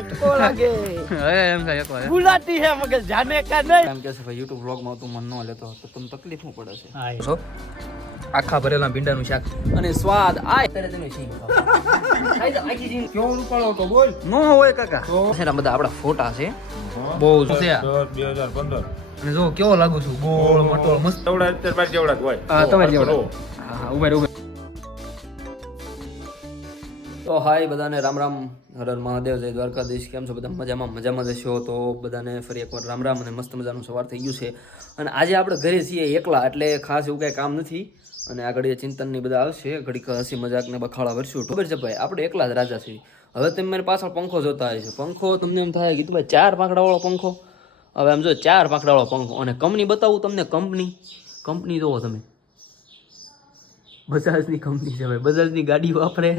ટકો લાગે. હવે એમ તો તમને તકલીફ પડે આખા ભરેલા ભીંડાનું શાક. અને સ્વાદ આ કેવો છે આપડા ફોટા છે. બહુ છે. કેવો લાગુ છું. ગોળ મટોળ મસ્ત. જેવડા તો હાય, બધાને રામ રામ. હર મહાદેવ, જય દ્વારકાધીશ. કેમ છો બધા? મજામાં? મજામાં જશો તો બધાને ફરી એકવાર રામ રામ અને મસ્ત મજાનું સવાર થઈ ગયું છે. અને આજે આપણે ઘરે છીએ એકલા, એટલે ખાસ એવું કાંઈ કામ નથી. અને આગળ એ ચિંતનની બધા આવશે ઘડીક હસી મજાકને બખાડા વરસ્યું ખબર છે ભાઈ, આપણે એકલા જ રાજા છીએ. હવે તમે મારી પાછળ પંખો જોતા હોય છે. પંખો તમને એમ થાય કીધું ભાઈ, ચાર પાંખડાવાળો પંખો? હવે આમ જો, ચાર પાંખડાવાળો પંખો. અને કંપની બતાવું તમને કંપની. કંપની જોવો તમે. બજાજની કંપની છે ભાઈ. બજાજની ગાડી વાપરે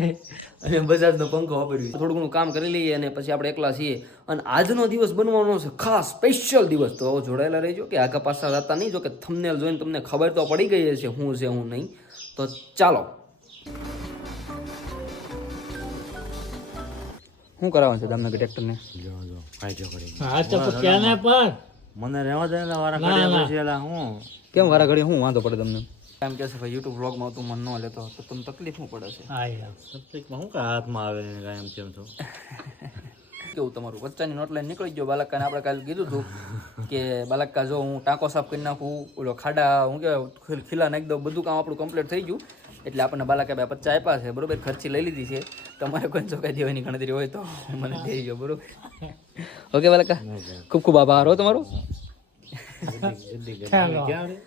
અને બજાજનો પંખો વાપર્યું થોડું ઘણું કામ કરી લઈએ અને પછી આપણે એકલા છીએ. અને આજનો દિવસ બનવાનો છે ખાસ સ્પેશિયલ દિવસ. તો જોડાયેલા રહીજો કે આગા પાછા હતા નહીં જો કે થમને જોઈને તમને ખબર તો પડી ગઈ છે હું છે હું નહીં. તો ચાલો. શું કરાવવાનું છે તમને ટ્રેક્ટરને? જો જો ફાયદો તો મને રહેવા દે વારા ઘડી હું. કેમ વારા ઘડી હું વાંધો પડે તમને? એમ કે છે ભાઈ યુટ્યુબ વ્લોગમાં તું મન ન લેતો તો તમને તકલીફ શું પડે છે. हाय સબ્જેક્ટમાં હું કા હાથમાં આવે ને કાંઈ એમ તેમ કેવું તમારું? વચ્ચાની નોટ લઈને નીકળી ગયો બાલકાને આપણે કાલે કીધું હતું કે બાલકા જો હું ટાંકો સાફ કરી નાખું ઓલો ખાડા હું કે ખીલા નાખી દઉં બધું કામ આપણું કમ્પ્લીટ થઈ ગયું. એટલે આપણને બાલકા બે પચ્ચા આપ્યા છે બરોબર? ખર્ચી લઈ લીધી છે. તમારે કોઈ ચોકાઈ દેવાની ગણતરી હોય તો મને દઈ ગયો બરોબર? ઓકે બાલકા ખૂબ ખૂબ આભાર હો તમારો.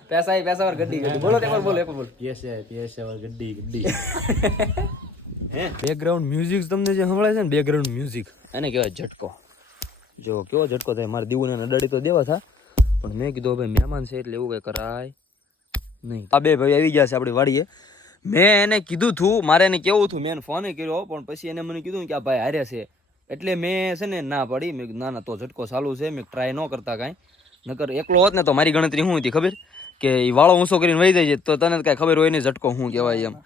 પૈસા એ પૈસા વાર ગડ્ડી ગડ્ડી બોલો તે પર બોલો એક બોલો. પૈસા પૈસા વાર ગડ્ડી ગડ્ડી. બેકગ્રાઉન્ડ મ્યુઝિક તમને જે સંભળાય છે ને બેકગ્રાઉન્ડ મ્યુઝિક એને કહેવાય ઝટકો. જો કેવો ઝટકો થાય? મારે દીવુને નડાડી તો દેવા થા પણ મેં કીધું ભાઈ મહેમાન છે એટલે એવું કઈ કરાય નહીં. આ બે ભાઈ આવી ગયા છે આપણી વાડીએ. મેં એને કીધું હતું મારે એને કેવું હતું મેં ફોને કર્યો પણ પછી એને મને કીધું કે આ ભાઈ હારે છે. એટલે મેં છે ને ના પાડી. મેં ના ના તો ઝટકો ચાલુ છે મેં ટ્રાય ન કરતા કાંઈ. નકર એકલો હોત ને તો મારી ગણતરી શું હતી ખબર? કે એ વાળો ઊંચો કરીને વહી જાય તો તને કઈ ખબર હોય નહીં ઝટકો શું કહેવાય એમ.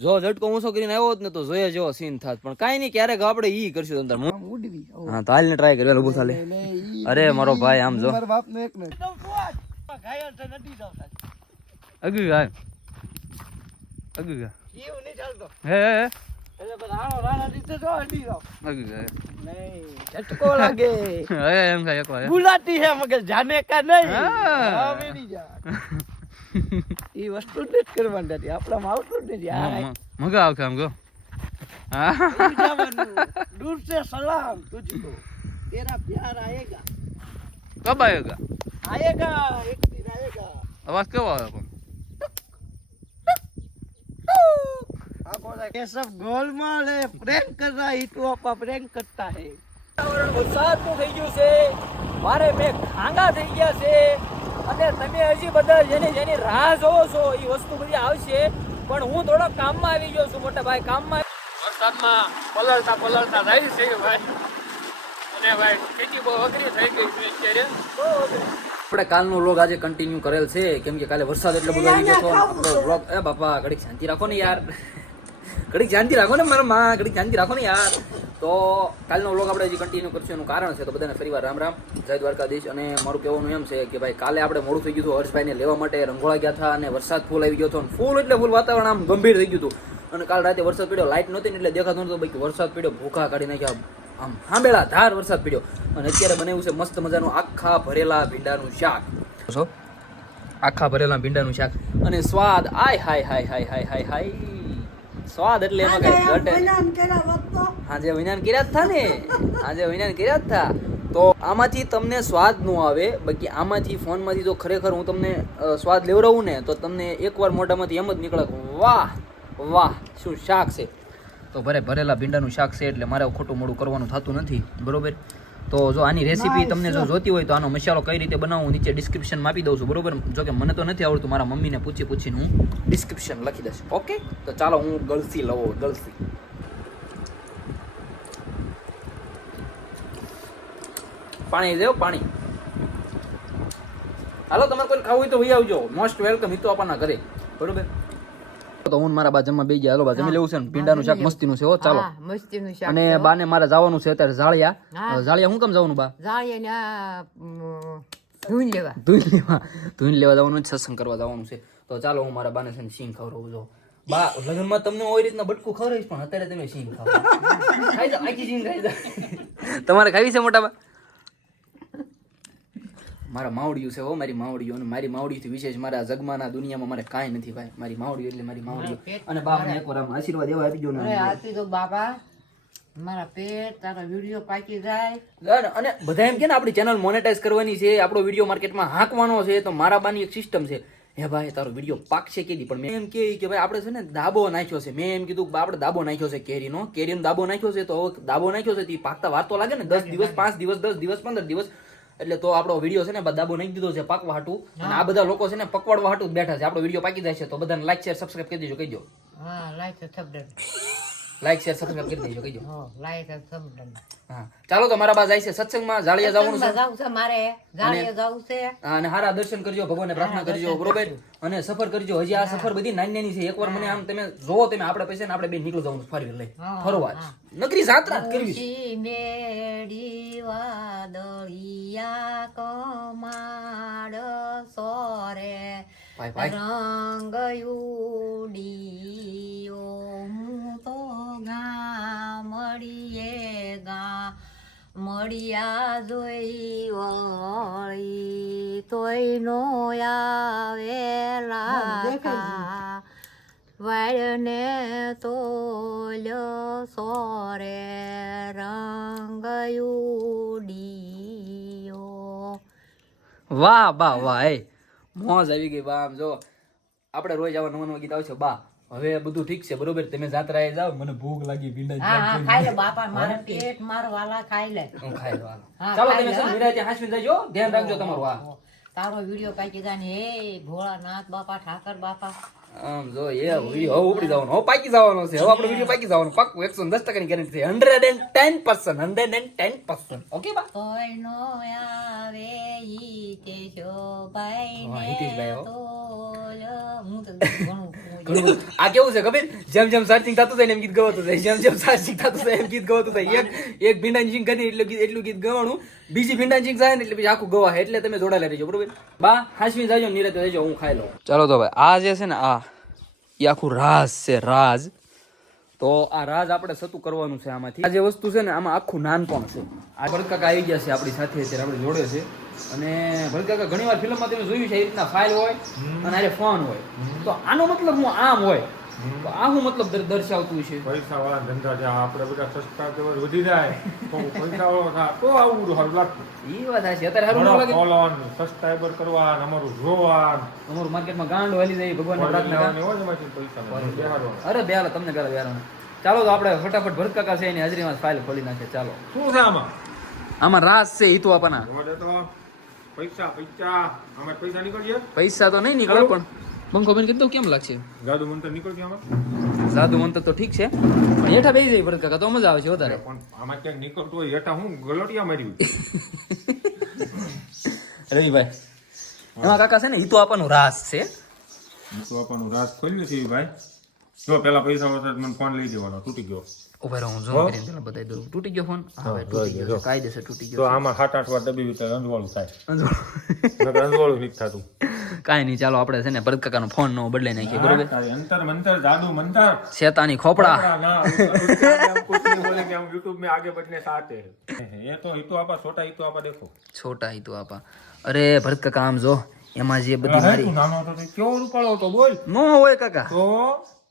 જો ઝટકો ઊંચો કરીને આવ્યો હોત ને તો જોઈએ જેવો સીન થાત. પણ કઈ નહીં ક્યારેક આપણે ઈ કરશું અંદર હા તો હાલને ટ્રાય કરી ઊભું થાલે અરે મારો ભાઈ આમ જો. અગી ગાય અગી ગાય હે હે. મગા આવશે આમ ગો दूर से सलाम तुझको तेरा प्यार आएगा कब आएगा आएगा एक दिन आएगा आवाज कब आएगा ये सब गोलमाल है प्रैंक कर रहा है तू अपा प्रैंक करता है વરસાદનું થઈ ગયું છે મારે મેં ખાંગા થઈ ગયા છે અને તમે હજી બધા જેની જેની રાહ જોવો છો એ વસ્તુ બધી આવશે પણ હું થોડો કામમાં આવી ગયો છું મોટા ભાઈ કામમાં વરસાદમાં પલળતા પલળતા જાય છે ભાઈ અને ભાઈ ખેતી બહુ અઘરી થઈ ગઈ છે અત્યારે બહુ અઘરી આપણે કાલનો વ્લોગ આજે કન્ટિન્યુ કરેલ છે કેમ કે કાલે વરસાદ એટલો બધો આવી ગયો હતો આપણો વ્લોગ એ બાપા ઘડીક શાંતિ રાખો ને યાર ઘડીક શાંતિ રાખો ને મારા માં ઘડીક શાંતિ રાખો ને યાર. તો કાલનો વ્લોગ આપણે હજી કન્ટિન્યુ કરશું એનું કારણ છે તો બધાને ફરીવાર રામ રામ. જય દ્વારકાધીશ. અને મારું કહેવાનું એમ છે કે ભાઈ કાલે આપણે મોડું થઈ ગયું હતું હર્ષભાઈને લેવા માટે રંગોળા ગયા હતા અને વરસાદ ફૂલ આવી ગયો હતો અને ફૂલ એટલે ફૂલ વાતાવરણ આમ ગંભીર થઈ ગયું હતું. અને કાલ રાતે વરસાદ પડ્યો લાઇટ નહોતી એટલે દેખાતું નહોતું ભાઈ વરસાદ પડ્યો ભૂખા કાઢી નાખ્યા આમ હાંબેલા ધાર વરસાદ પડ્યો. અને અત્યારે બનાવ્યું છે મસ્ત મજાનું આખા ભરેલા ભીંડાનું શાક. આખા ભરેલા ભીંડાનું શાક. અને સ્વાદ આય હાય હાય હાય હાય હાય હાય. સ્વાદ એટલે એમાં કઈ ઘટે. આજે વિજ્ઞાન કર્યા જ થા ને. આજે વિજ્ઞાન કર્યા જ થા. તો આમાંથી તમને સ્વાદ નો આવે. બાકી આમાંથી ફોનમાંથી જો ખરેખર હું તમને સ્વાદ લેવડાવું ને તો તમને એકવાર મોઢામાંથી એમ જ નીકળે વાહ વાહ શું શાક છે. તો ભરે ભરેલા ભીંડાનું શાક છે એટલે મારે ખોટું મોડું કરવાનું થતું નથી. બરોબર? તો જો આની રેસીપી તમને જો જોતી હોય તો આનો મસાલો કઈ રીતે બનાવું નીચે ડિસ્ક્રિપ્શનમાં આપી દઉં છું બરોબર? જો કે મને તો નથી આવડતું મારા મમ્મીને પૂછી પૂછીને હું ડિસ્ક્રિપ્શન લખી દઈશ ઓકે? તો ચાલો હું ગળસી લઉં ગળસી. પાણી દેવ પાણી. હાલો તમારે કોઈ ખાવું હોય તો વહી આવજો. મોસ્ટ વેલકમ હિતો આપવાના ઘરે. બરોબર? તો હું મારા બા જમવા બેસી ગયા. હાલો બા જમી લેવું છે ને? ભીંડાનું શાક મસ્તીનું છે હો ચાલો. મસ્તીનું શાક અને. બાને મારે જવાનું છે અત્યારે ઝાળિયા. ઝાળિયા હું કેમ જવાનું બા? ઉમ, ધૂન લેવા. ધૂન લેવા. ધૂન લેવા જવાનું છે સત્સંગ કરવા જવાનું છે. તો ચાલો હું મારા બાને છે ને સિંગ ખવડાવું છું. બા લગ્નમાં તમને ઓઈ રીતના બટકું ખવડાવીશ પણ અત્યારે તમે સિંહ ખાવ. આખી સિંગ ખાઈ તમારે ખાવી છે મોટા બા મારા માવડિયું છે હો મારી માવડિયું. અને મારી માવડીથી વિશેષ મારા જગમાના દુનિયામાં મારે કાંઈ નથી ભાઈ. મારી માવડિયું એટલે મારી માવડિયું. અને બાપને એકવાર આમ આશીર્વાદ એવા આપી દો ને આપી દો બાબા મારા પેટ તારા વીડિયો પાકી જાય. અને- અને બધા એમ કે ને આપણી ચેનલ મોનેટાઈઝ કરવાની છે આપણો વીડિયો માર્કેટમાં હાંકવાનો છે તો મારા બાની એક સિસ્ટમ છે. હે ભાઈ તારો વીડિયો પાકશે કેદી? પણ મેં એમ કે કે ભાઈ આપણે છે ને દાબો નાખ્યો છે. મેં એમ કીધું કે આપણે દાબો નાખ્યો છે કેરીનો. કેરીનો દાબો નાખ્યો છે તો દાબો નાખ્યો છે તો પાકતા વાર તો લાગે ને દસ દિવસ પાંચ દિવસ દસ દિવસ પંદર દિવસ. એટલે તો આપણો વીડિયો છે ને દાબો નાખી દીધો છે પાકવા હાટું. અને આ બધા લોકો છે ને પકવાડવા હાટું બેઠા છે. આપણો વીડિયો પાકી જાય છે તો બધાને લાઈક શેર સબસ્ક્રાઈબ કરી દેજો કહી દો હા લાઈક સબડન લાઈક શેર સબસ્ક્રાઇબ કરી દેજો કહીજો. લાઈક હા. ચાલો તો મારા બા જાય છે સત્સંગમાં જાળિયા જવાનું છે. જાવું છે મારે. જાળિયા જાવું છે. અને હારા દર્શન કરજો ભગવાનને પ્રાર્થના કરજો બરોબર? અને સફર કરજો. હજી આ સફર બધી નાની નાની છે. એકવાર મને આમ તમે જોવો તમે આપણે પૈસા ને આપણે બે નીકળી જવાનું ફરી લઈ. ફરવા. નકરી જાત્રા કરવી મેળી વાદળિયા કમાડ સોરે ભાઈ મળ્યા જોઈ વળી તોય નો આવેલા વાળને તોલ્યો સોરે રંગ ઉડીયો વાહ બા વાહ એ મોજ આવી ગઈ બા આમ જો. આપણે રોજ આવા નવા નવા ગીત આવશે બા. હવે બધું ઠીક છે બરોબર તમે જાત્રાએ જાઓ મને ભૂખ લાગી ભીંડા જ હા હા ખાઈ લે બાપા મારા પેટ મારો વાલા ખાઈ લે હું ખાઈ લઉં હાલો. હા, ચાલો ખાઈ તમે લે, છે ને હા. નિરાંતે હાંસવી જજો ધ્યાન રાખજો તમારું હા તારો વીડિયો પાકી જાય ને હે ભોળાનાથ બાપા ઠાકર બાપા આમ જો એ વીડિયો હવે ઉપડી જવાનો હવે પાકી જવાનો છે હવે આપણો વીડિયો પાકી જવાનો પાક્કું એકસો દસ ટકાની ગેરંટી છે hundred and ten percent hundred and ten percent okay બા તોય નો આવે ઈ તે શોભાઈ વાહ, ને હિતેશભાઈ હો. તોલ્યો. હું તો ઘણું ઘણું બધું. આ કેવું છે ખબર? જેમ જેમ સર્ચિંગ થતું જાય એમ ગીત ગવાતું જાય. જેમ જેમ સર્ચિંગ થતું જાય એમ ગીત ગવાતું જાય. એક એક ભીંડાની સિંગ કરી એટલે ગીત એટલું ગીત ગવાનું બીજી ભીંડાની સિંગ જાય ને એટલે પછી આખું ગવા એટલે તમે જોડાયેલા રહેજો બરોબર? બા હાસવી જાજો નિરાતે રહેજો હું ખાઈ લઉં. ચાલો તો ભાઈ આ જે છે ને આ એ આખું રાજ છે રાજ. તો આ રાજ આપણે સતું કરવાનું છે આમાંથી. આ જે વસ્તુ છે ને આમાં આખું નાનપણ છે. આ ભરતકાકા આવી ગયા છે આપણી સાથે અત્યારે આપણે જોડે છે. અને ભરતકાકા ઘણી વાર ફિલ્મમાં તમે જોયું છે એ રીતના ફાઇલ હોય અને આરે ફોન હોય. તો આનો મતલબ હું આમ હોય. તો આ હું મતલબ દર્શાવતું છે? પૈસા વાળા ધંધા છે આપણે બધા સબસ્ક્રાઇબર વધી જાય. તો પૈસા વાળા તો આવું સારું લાગતું. એ વાત છે અત્યારે સારું લાગે? ફોલોન સબસ્ક્રાઇબર કરવા અમારું જોવા અમારું માર્કેટમાં ગાંડ વાલી જાય ભગવાન. પ્રાર્થના હોય પૈસા અરે બે હાલો તમને કરે બેહારો ચાલો તો આપણે ફટાફટ ભરકાકા છે એની હાજરીમાં ફાઇલ ખોલી નાખે ચાલો. શું છે આમાં? આમાં રાસ છે તો આપણા તો. પૈસા પૈસા. અમે પૈસા નીકળીએ પૈસા તો નહીં નીકળે પણ બંકો બેન કીધું કેમ લાગશે? જાદુ મંત્ર નીકળશે આમાં? જાદુ મંત્ર તો ઠીક છે પણ હેઠા બેસી જાય ભરત કાકા તો મજા આવે છે વધારે. પણ આમાં ક્યાંક નીકળતું હોય હેઠા હું ગલોટિયા માર્યું રવિભાઈ એમાં કાકા છે ને ઈ તો આપવાનો રાસ છે. તો આપણનું રાસ ખોલ્યું છે ભાઈ. જો પેલા પૈસા વખત મને ફોન લઈ દેવાનો તૂટી ગયો. ઊભા રહો હું ઝૂમ કરીને તમને તૂટી ગયો ફોન? હવે તૂટી ગયો કાયદેસર તૂટી ગયો તો આમાં સાત આઠ વાર દબાવી તો અંજવાળું થાય. અંજવાળું નીક થતું. કાંઈ નહીં ચાલો આપણે છે ને ભરત કાકાનો ફોન નો બદલાઈ નાખીએ બરોબર? અંતર મંતર જાદુ મંતર. શેતાની ખોપડા. YouTube મે આગે બદલે સાથ. એ તો હિતુ આપા છોટા હિતુ આપા દેખો. છોટા હિતુ આપા. અરે ભરત કાકા આમ જો એમાં જે બધી મારી નાનો હતો કેવો રૂપાળો હતો બોલ. નો હોય કાકા. તો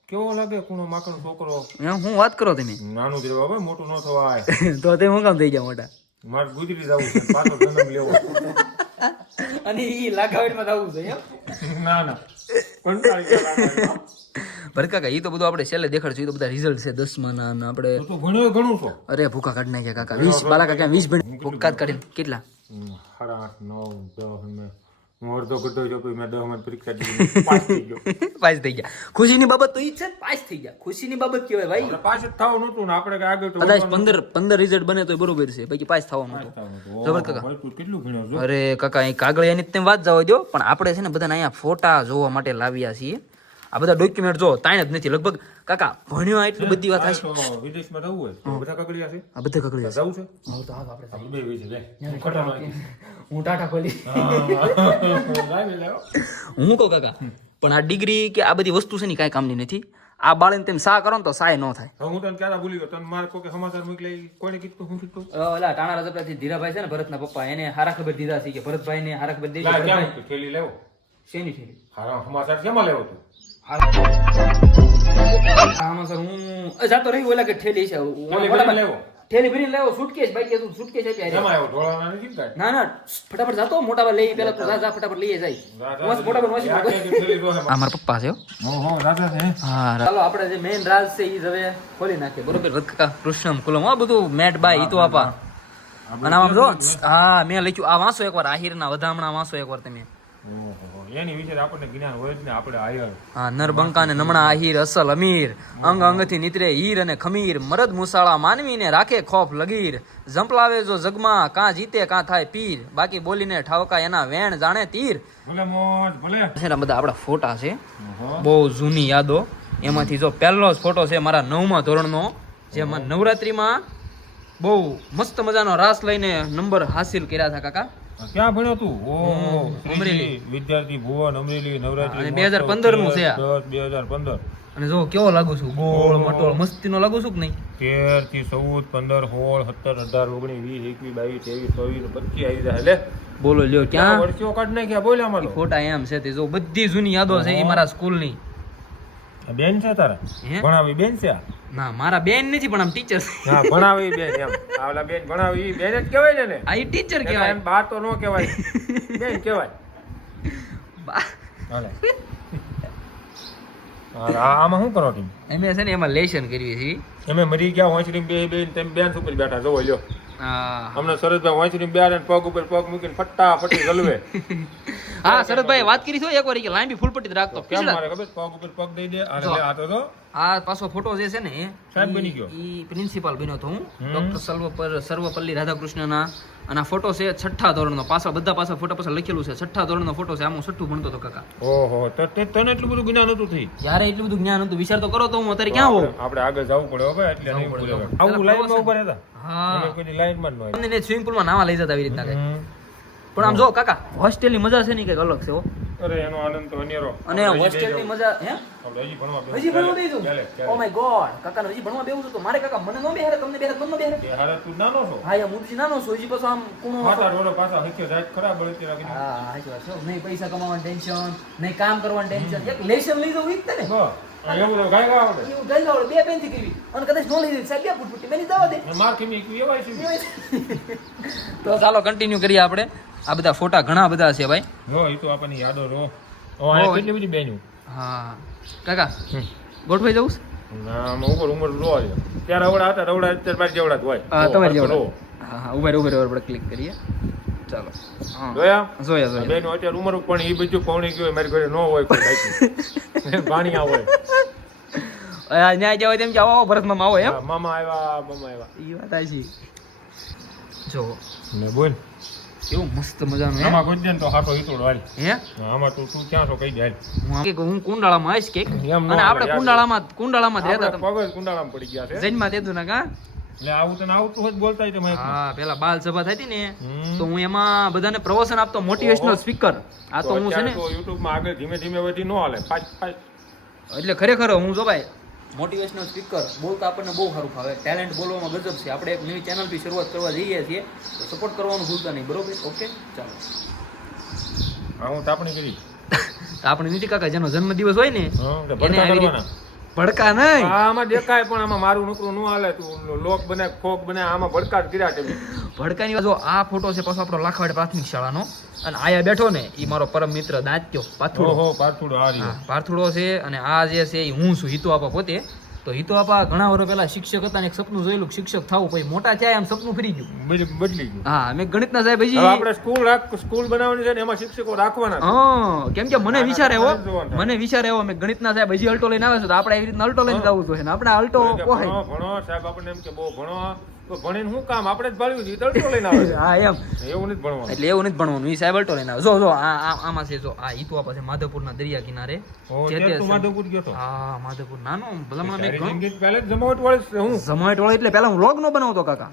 કેવો લાગે કુણો માખણ છોકરો? એમ હું વાત કરો તને નાનું છે બાબા મોટું ન થવાય. તો તે હું કામ થઈ ગયા મોટા? મારે ગુજરી જવું પાછો જન્મ લેવો અને ઈ લાગાવટમાં જવું છે એમ? ના ના. તો બધું આપણે છેલ્લે દેખાડશું ઈ તો બધા રિઝલ્ટ છે 10 માં અરે ભૂકા કાઢ નાખ્યા કાકા. 20 બાલા કાકા 20 ભૂકા કાઢીને કેટલા? મોર તો ગુડ્ડો ચોપી મેં દસ મિનિટ પરીક્ષા દીધી પાસ થઈ ગયો. પાસ થઈ ગયા. ખુશીની બાબત તો ઈ છે પાસ થઈ ગયા. ખુશીની બાબત કહેવાય ભાઈ. પાસ જ થવાનું હતું ને આપણે આગળ તો કદાચ પંદર પંદર રિઝલ્ટ બને તો બરોબર છે બાકી પાસ થવાનું હતું. ખબર કાકા? કેટલું ભણ્યો અરે કાકા અહીં કાગળ એની તેમ વાત જવા દો પણ આપણે છે ને બધાને અહીંયા ફોટા જોવા માટે લાવ્યા છીએ. આ બધા ડોક્યુમેન્ટ જો તાણ જ નથી. લગભગ કાકા ભણ્યો એટલી બધી વાત હશે વિદેશમાં જવું હોય. તો બધા કકડિયા છે? આ બધા કકડી જવું છે? હું તો આપણે બે વીજે લે હું ટાટા ખોલી. હા. લાવી લેવો. હું. કહું કાકા પણ આ ડિગ્રી કે આ બધી વસ્તુ છે ને કાંઈ કામની નથી. આ બાળીને તેમ સા કરો ને તો સાય ન થાય. હું તને ક્યારે ભૂલી ગયો? તને મારે કોઈ સમાચાર મોકલે કોઈને કીધું હું કીધું? ઓલા ટાણા રાજપરાથી ધીરાભાઈ છે ને ભરતના પપ્પા એને હારા ખબર દીધા છે કે ભરતભાઈ ને હારા ખબર લા, દેજો ભરતભાઈ મૂક્યું? થેલી લેવો? શેની થેલી? હારા સમાચાર શેમાં લેવો તું? આમાં સર હું જાતો રહી ઓલા કે ઠેલી છે ઠેલી ભરીને લેવો. ઠેલી ભરીને લેવો સુટકેસ બાકી આપી હારે. આવ્યો ઢોળાના નથી કાંઈ? ના ના ફટાફટ જાતો મોટા પર લઈ પેલા તું જા જા ફટાફટ લઈ જાય જા, જા, બસ મોટા ભાઈ યા વાંચી ક્યાંથી થેલી જોહે? આ મારા પપ્પા છે હો. ઓહો, રાજા છે હે? હા ચાલો આપણે જે મેઇન રાજ છે ઈ જ હવે ખોલી નાખીએ બરોબર રથકા કૃષ્ણમ કુલમ આ બધું મેટ બાય ઈ તો આપા અને આમાં જો હા મેં લખ્યું આ વાંચો એકવાર આહિરના વધામણા વાંચો એકવાર તમે ઓહો, એની વિશે આપણને જ્ઞાન હોય જ ને આપણે આયર. હા નરબંકા ને નમણા આહીર અસલ અમીર. અંગ અંગથી નીતરે હીર અને ખમીર. મરદ મુસાળા માનવીને રાખે ખોફ લગીર. જંપલાવે જો જગમાં કાં જીતે કાં થાય પીર. બાકી બોલીને ઠાવકા એના વેણ જાણે તીર. ભલે મોજ ભલે. છે બધા આપણા ફોટા છે. બહુ જૂની યાદો. એમાંથી જો પહેલો જ ફોટો છે મારા નવમા ધોરણનો જેમાં નવરાત્રીમાં બહુ મસ્ત મજાનો રાસ લઈને નંબર હાસિલ કર્યા હતા કાકા. ક્યાં ભણ્યો તું? ઓ અમરેલી. વિદ્યાર્થી ભુવન અમરેલી નવરાત્રી બે હજાર પંદરનું છે દસ બે હજાર પંદર. અને જો કેવો લાગુ છું? ગોળ મટોળ મસ્તીનો લાગુ છું કે નહીં? તેરથી ચૌદ પંદર સોળ સત્તર અઢાર ઓગણીસ વીસ એકવીસ બાવીસ ત્રેવીસ ચોવીસ પચીસ આવી જાય. એટલે બોલો લ્યો ક્યાં વર્ષીઓ કાઢ નાખ્યા બોલ્યા મારો. ફોટા એમ છે તે. જો બધી જૂની યાદો છે એ મારા સ્કૂલની. બેન છે તારે? ભણાવી બેન છે ના મારા બેન નથી પણ આમ ટીચર હા ભણાવી બેન એમ. આવલા બેન ભણાવી બેન જ કહેવાય ને ને? આ ઈ ટીચર કહેવાય. એમ બા તો નો કહેવાય. બેન કહેવાય. બા- હાલે. આમાં શું કરો તમે અમે છે ને એમાં લેશન કરીએ છીએ. અમે મરી ગયા વાંચડી બે તેમ બેન ઉપર બેઠા જોવો લ્યો. હા. અમને સરસભાઈ વાંચડી બે પગ ઉપર પગ મૂકીને ફટાફટી ગલવે હા શરદભાઈ વાત કરી તો એકવાર ઈ કે લાંબી ફૂલપટ્ટી રાખતો. કેમ મારે ખબર પગ ઉપર પગ દઈ દે અને આ તો? આ પાછો ફોટો જે છે ને સાહેબ બની ગયો. ઈ પ્રિન્સિપાલ બન્યો તો હું. ડોક્ટર સર્વ પર સર્વપલ્લી રાધાકૃષ્ણના. અને ફોટો છે છઠ્ઠા ધોરણનો. પાછળ બધા પાછળ ફોટા પાછળ લખેલું છે. છઠ્ઠા ધોરણનો ફોટો છે. આમ છઠ્ઠું ભણતો હતો કાકા. ઓહો તો તને એટલું બધું જ્ઞાન હતું થઈ જ્યારે એટલું બધું જ્ઞાન હતું વિચાર તો કરો તો હું અત્યારે ક્યાં હોઉં? આપણે આગળ જવું પડે હવે એટલે નહીં ભૂલે આવું લાઈનમાં ઊભા રહેતા. હા. કોઈ લાઈનમાં જ ન હોય. સ્વિમિંગ પુલમાં નાવા લઈ જતા આવી રીતના કંઈક. પણ આમ જો કાકા હોસ્ટેલની મજા છે ને કંઈક અલગ છે હો. અરે એનો આનંદ તો અનેરો. અને હોસ્ટેલની મજા હે? જાવ. હજી ભણવા બેસી. હજી ભણવા બેસું. ઓ માય ગોડ કાકા હજી ભણવા બેવું છું તો મારે કાકા મને નો બેહારે તમને બેહારે તમને બેહારે તે હારે તું નાનો છો? હા યા મુદજી નાનો છો હજી પાછો આમ કૂણો માતા રોડો પાછા હખ્યો જાય ખરાબ બળતી રાખી હા હાચી વાત છે નહીં પૈસા કમાવાનું ટેન્શન નહીં કામ કરવાનું ટેન્શન. એક લેશન લઈ જવું ઈ જ ને એવું ગાય ગાવા એવું ગઈ આવડે. બે પેનથી કરવી. અને કદાચ નો લઈ સાહેબ બે ફૂટ ફૂટી. મેની દવા દે. માર કેમી એવાય છે. તો ચાલો કન્ટિન્યુ કરીએ આપણે. આ બધા ફોટા ઘણા બધા છે ભાઈ. જો એ તો આપણને યાદો રો. ઓ આ. કેટલી બધી બેન્યું હા. કાકા હમ. ગોઠવાઈ જવું છે? ઉપર ઉંમર રો છે ત્યારે અવડા હતા રવડા અત્યારે મારી જેવડા હોય. હા તમારી જેવડા. હા હા ઊભા ઊભા રહો, ક્લિક કરીએ. ચાલો. જોયા? જોયા જોયા. બેન અત્યારે ઉંમર પણ એ બીજું પૌણી ગયું મારી ઘરે ન હોય કોઈ ભાણિયા હોય. આ ન્યાય જાવ તેમ કે આવો ભરત મામા આવો એમ. હા, મામા આવ્યા મામા આવ્યા. એ વાત આછી જો. ને બોલ. કેવું મસ્ત મજાનું આમાં કોઈ દે તો હાટો ઈતોડ વાળી. હે? આમાં તું તું ક્યાં છો કઈ દે હું કે હું કુંડાળામાં આવીશ કે અને આપણે કુંડાળામાં કુંડાળામાં જ રહેતા તમે. પગ કુંડાળામાં પડી ગયા છે. જૈનમાં તેતું ના કા? એટલે આવું તને આવતું હોય બોલતા તમે હા પેલા બાલ સભા થતી ને તો હું એમાં બધાને પ્રવચન આપતો મોટિવેશનલ. સ્પીકર આ તો હું છે ને અત્યારે માં આગળ ધીમે ધીમે વધી ન હાલે. પાંચ પાંચ. એટલે ખરેખર હું જો ભાઈ મોટિવેશનલ સ્પીકર બોલતા આપણને બહુ સારું ફાવે. ટેલેન્ટ બોલવામાં ગજબ છે. આપણે એક નવી ચેનલથી શરૂઆત કરવા જઈએ છીએ તો સપોર્ટ કરવાનું ભૂલતા નહીં. બરોબર? ઓકે ચાલો. હા હું તાપણી કરી. આપણે નીતિ કાકા જેનો જન્મદિવસ હોય ને એને આવી ભડકા નહીં. આમાં દેખાય પણ આમાં મારું નોકરું ન હાલે. તું લોક બને ખોક બને આમાં ભડકા કર્યા છે. ભડકાની જો આ ફોટો છે પાછો આપણો લાખવાડ પ્રાથમિક શાળાનો. અને આયા બેઠો ને એ મારો પરમ મિત્ર દાંત્યો પાથુડો. પાથુડો આ પાથુડો છે અને આ જે છે એ હું છું હિતો આપો પોતે. તો એ તો આપા ઘણા વર્ષ પહેલા શિક્ષક હતા ને એક સપનું જોયેલું શિક્ષક થવું પછી મોટા થયા એમ સપનું ફરી ગયું. બદલી ગયું. હા મેં ગણિતના સાહેબ હજી આપણે સ્કૂલ રાખ સ્કૂલ બનાવવાની છે ને એમાં શિક્ષકો રાખવાના. હા કેમ કે મને વિચાર થાય. મને વિચાર એવો મેં ગણિતના સાહેબ હજી અલ્ટો લઈને આવે છે તો આપણે એવી રીતના અલ્ટો લઈને જવું જોઈએ ને. આપણે અલ્ટો ભણો સાહેબ આપણને એમ કે બહુ ભણો. ભણીને શું કામ? આપણે જ ભાળ્યું છે ઈ લઈને આવે હા એમ. એવું નથી ભણવાનું. એટલે એવું નથી ભણવાનું ઈ સાહેબ અલ્ટો લઈને આવે. જો જો આ આ- આમાં છે જો આ ઈતુઆ પાસે માધવપુરના દરિયા કિનારે. માધવપુર ગયો તો. હા માધવપુર. નાનો ભલામણ મેં તારી ઘણું જિંદગી પહેલે જ જમાવટ વાળી હું. ઝોમેટો વાળો એટલે પહેલા હું લોગ નો બનાવતો કાકા.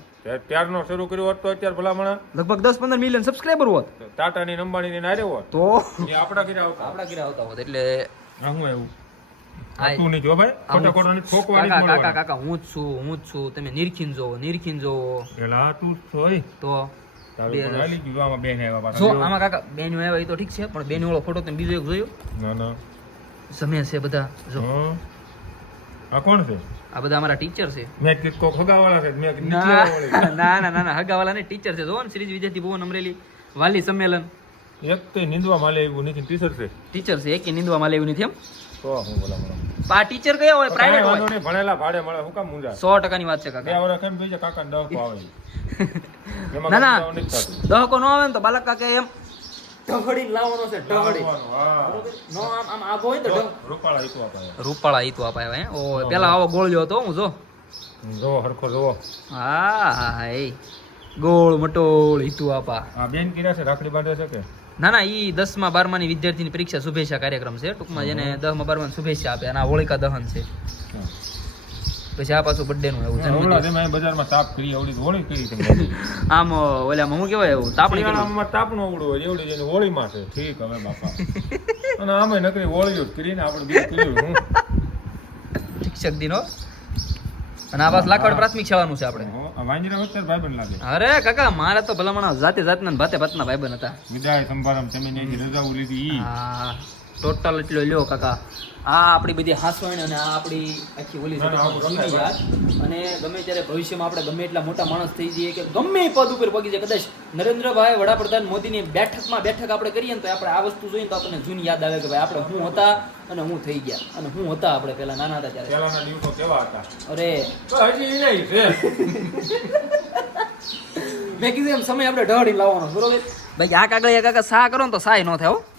ત્યારનો શરૂ કર્યો હોત તો અત્યારે ભલામણ. લગભગ દસ પંદર મિલિયન સબસ્ક્રાઈબર હોત. ટાટાની અંબાણીની નારે હોત. તો આપણા ઘરે આવતા આપણા ઘરે આવતા હોત એટલે હું એવું તું નહીં જો ભાઈ. ખોટા ખોટા ઠોકવાની કાકા કાકા કાકા હું જ છું હું જ છું. તમે નિરખીન જોવો નિરખીન જોવો. એલા તું છોય તો તારું બે પણ હાલી ગયું આમાં બેન આવ્યા પાછા. જો આમાં કાકા બેન્યુ આવ્યા એ તો ઠીક છે પણ બેન્યુ વાળો ફોટો તમે બીજો એક જોયો? ના ના. જમે છે બધા જો. આ કોણ છે? આ બધા અમારા ટીચર છે. મેં કીધું કોક હગાવાળા છે મેં કીધું ના ના ના ના હગાવાલા ને ટીચર છે. જો ને શ્રીજ વિદ્યાર્થી ભુવન અમરેલી વાલી સંમેલન. એક તો નીંદવા માલે એવું નથી છે. ટીચર છે એક નિંદવા માલે એવું નથી એમ. તો હું બોલા બોલા આ ટીચર કયા હોય? પ્રાઇવેટ હોય? નહીં ભણેલા ભાડે મળે. હું કામ મુંજા સો ટકાની વાત છે બે કાકા વર્ષ એમ બીજા કાકા દહ આવે. ના ના. દહકો નો આવે ને તો બાલક કાકા એમ ઢગડી લાવવાનો છે ઢગડી નો આમ આમ આઘો હોય તો રૂપાળા ઈકો અપાય. રૂપાળા ઈ તો અપાય હે. ઓ પેલા આવો ગોળ્યો હતો હું જો. જો હરખો જોવો હા હા હા એ. ગોળ મટોળ હિતુ આપા. હા બેન કર્યા છે રાખડી બાંધે છે કે? ના ના ઈ દસમા બારમાની વિદ્યાર્થીની પરીક્ષા શુભેચ્છા કાર્યક્રમ છે ટૂંકમાં જેને દસમા બારમા શુભેચ્છા આપે અને આ હોળિકા દહન છે. પછી આ પાછું બર્થડે નું એવું જન્મદિવસ. બજારમાં તાપ કરી આવડી હોળી કરી તમે આમ ઓલામાં હું કેવાય એવું તાપણી શિયાળામાં તાપનો હોય એવડી જેની હોળીમાં છે. ઠીક હવે બાપા. અને આમે નકરી હોળી જ કરીને આપણે બીજું કર્યું હું? શિક્ષક દિનો અને આ બસ લાખવાડ પ્રાથમિક શાળાનું છે આપણે. વાંજરા વખતે ભાઈબંધ લાગે. અરે કાકા મારા તો ભલામણા જાતે જાતના ભાતે ભાતના ભાઈબંધ હતા. વિદાય સંભારમ તમે ત્યાંથી રજાઓ લીધી. હા. ટોટલ એટલો લ્યો કાકા. આ આપણી બધી હાસવણ અને આ આપણી આખી ઓલી. યાદ. અને ગમે ત્યારે ભવિષ્યમાં આપણે ગમે એટલા મોટા માણસ થઈ જઈએ કે ગમે પદ ઉપર પગી જાય કદાચ નરેન્દ્રભાઈ વડાપ્રધાન મોદીની બેઠકમાં બેઠક આપણે કરીએ ને તો આપણે આ વસ્તુ જોઈએ તો આપણને જૂની યાદ આવે કે ભાઈ આપણે હું હતા અને હું થઈ ગયા. અને હું હતા આપણે પેલા નાના હતા ત્યારે. પહેલાના દિવસો કેવા હતા? અરે. મેં કીધું એમ સમય આપણે ઢળી લાવવાનો બરોબર? ભાઈ આ કાગળ કાકા સા કરો ને તો સાય ન થાય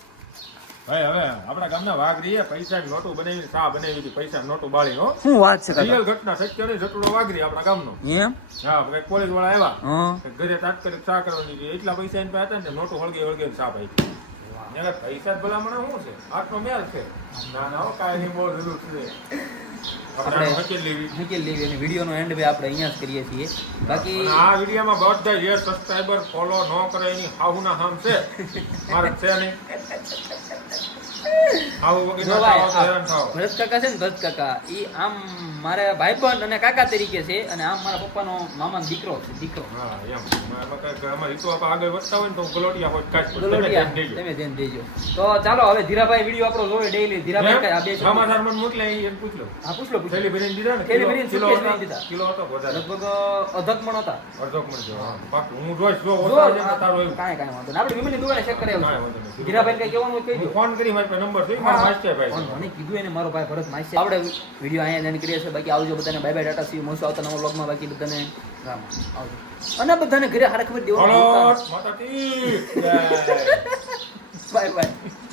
ભાઈ હવે આપણા ગામના વાઘરીએ પૈસા નોટો બનાવી સા બનાવી હતી પૈસા નોટો બાળી હો. શું વાત છે રિયલ ઘટના સત્ય નહીં જટલો વાઘરી આપણા ગામનો. એમ? હા કોલેજ વાળા આવ્યા. ઘરે તાત્કાલિક ચા કરવાની એટલા પૈસા એની પાસે હતા ને નોટો હળગે હળગે પાઈ પૈસા ભલામણ શું છે? આટલો મેલ છે. ના ના કાંઈ નહીં બહુ જરૂર છે. આપણે હકેલ લેવી અને વિડીયોનો એન્ડ બે આપણે અહીંયા જ કરીએ છીએ. બાકી આ વિડીયોમાં બધા જે સબસ્ક્રાઇબર ફોલો ન કરે એની હાહુના હામ છે. મારે છે નહીં. ભરત કાકા છે ને ભરત કાકા આમ મારા ભાઈબંધ અને કાકા તરીકે છે અને આમ મારા પપ્પાનો મામાનો દીકરો છે દીકરો તમે ધ્યાન દેજો. તો ચાલો હવે ધીરાભાઈ વીડિયો આપણો જોવે ડેઈલી ધીરાભાઈ કઈ આ બે હે? શબ્દો- સમાચાર મને મોકલે ઈ એને પૂછ હા પૂછ લો થેલી ભરીને દીધા ને થેલી ભરીને કિલો હતા? ભરીને દીધા. કિલો હતો લગભગ અધક મણ હતા હા. હું જોઈશ જો ઓછા કાંઈ કાંઈ વાંધો. આપણે વિમલની દુકાને check કરી આવશું. વાંધો કઈ કહેવાનું કહી દો. ફોન કરી મારી નંબર છે મારો માસ્ટર ભાઈ પણ મને કીધું એને મારો ભાઈ ભરત માસ્ટર આપણે વીડિયો અહીંયા એન્ડ કરીએ છીએ. બાકી આવજો બધાને. બાય બાય ટાટા સી મોસો આવતા નવા વ્લોગમાં બાકી બધાને રામ. આવજો. અને બધાને ઘરે હારે ખબર દેવા માતાજી. Bye bye